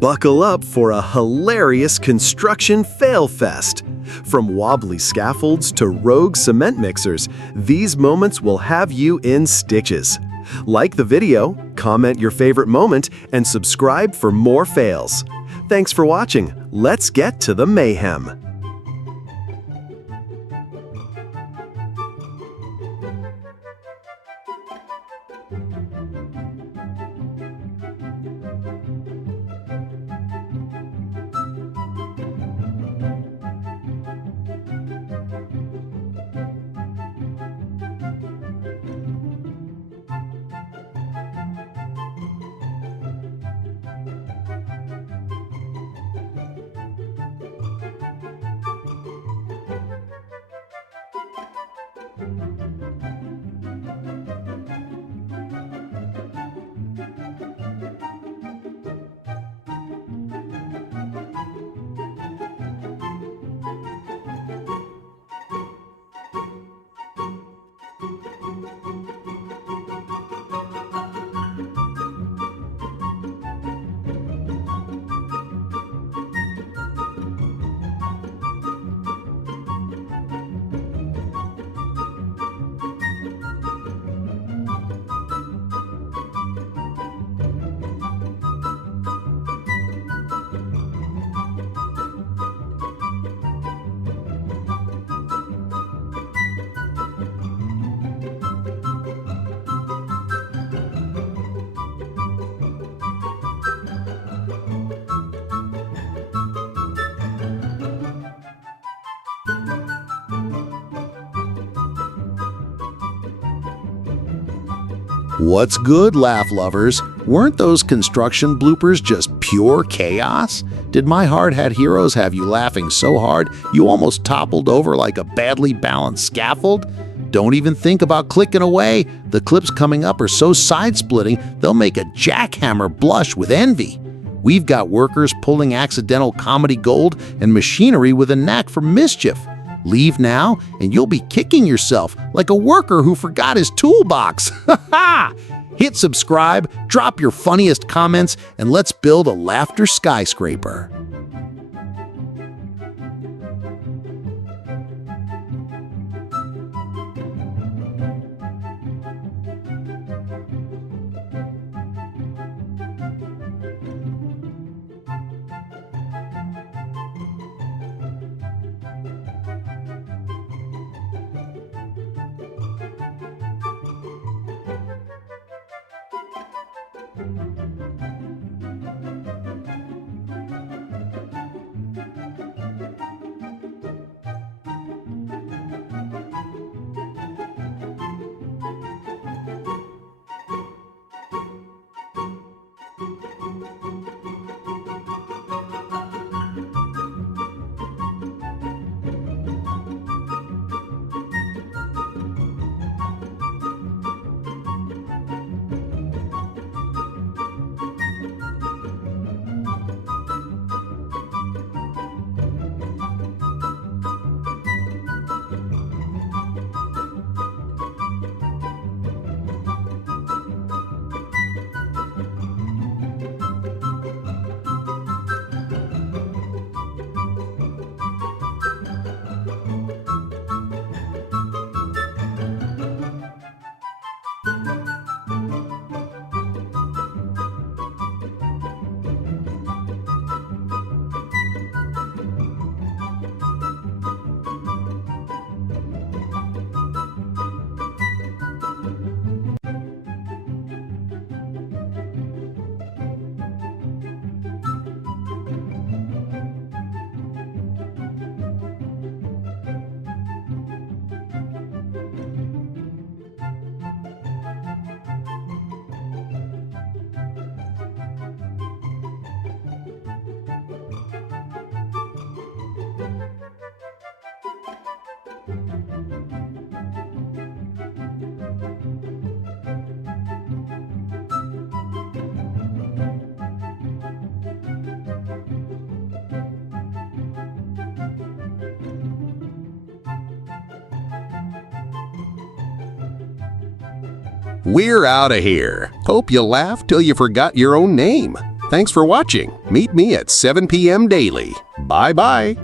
Buckle up for a hilarious construction fail fest. From wobbly scaffolds to rogue cement mixers, these moments will have you in stitches. Like the video, comment your favorite moment, and subscribe for more fails. Thanks for watching. Let's get to the mayhem. What's good, laugh lovers? Weren't those construction bloopers just pure chaos? Did My Hard Hat Heroes have you laughing so hard you almost toppled over like a badly balanced scaffold? Don't even think about clicking away. The clips coming up are so side-splitting they'll make a jackhammer blush with envy. We've got workers pulling accidental comedy gold and machinery with a knack for mischief. Leave now, and you'll be kicking yourself like a worker who forgot his toolbox. Ha ha! Hit subscribe, drop your funniest comments, and let's build a laughter skyscraper. We're out of here. Hope you laughed till you forgot your own name. Thanks for watching. Meet me at 7 p.m. daily. Bye-bye.